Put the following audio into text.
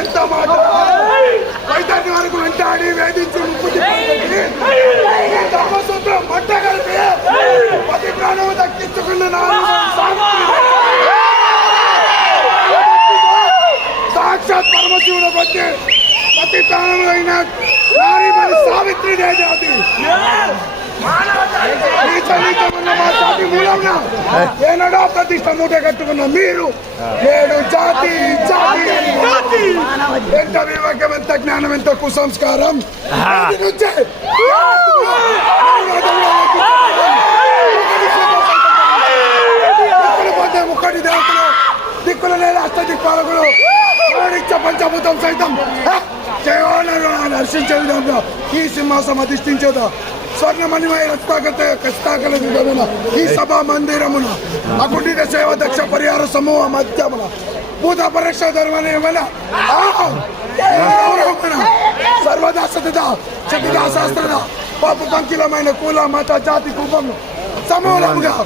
ఎంత మాట వైద్యాన్ని వరకు వెంటాడి వేధించి ధర్మసూత్రం మంట కలిపి పతి ప్రాణం దక్కించుకున్న సాక్షాత్ పరమశివుడు పతి ప్రాణములైన నారీమణి సావిత్రి జాతి మా జాతి మూలంగా ఏనాడో ప్రతిష్ట మూట కట్టుకున్న మీరు నేడు జాతి జాతి ఎంత వివేకం, ఎంత జ్ఞానం, ఎంత కుసంస్కారం ముక్కడి దేవతలు దిక్కులు లేదా అష్ట దిక్పాలకులు పంచభూతం సైతం హర్షించే విధంగా ఈ సింహాసం అధిష్ఠించేదా స్వర్ణమణిమయ రక్తాకల ఈ సభా మందిరమున అకుంఠిత సేవ దక్ష పరిహార సమూహ మధ్యమున భూత పరీక్ష ధర్మన సర్వదా సతదా చతుదా శాస్త్రద పాపు పంకిలమైన కుల మత జాతి కుటుంబం సమూలముగా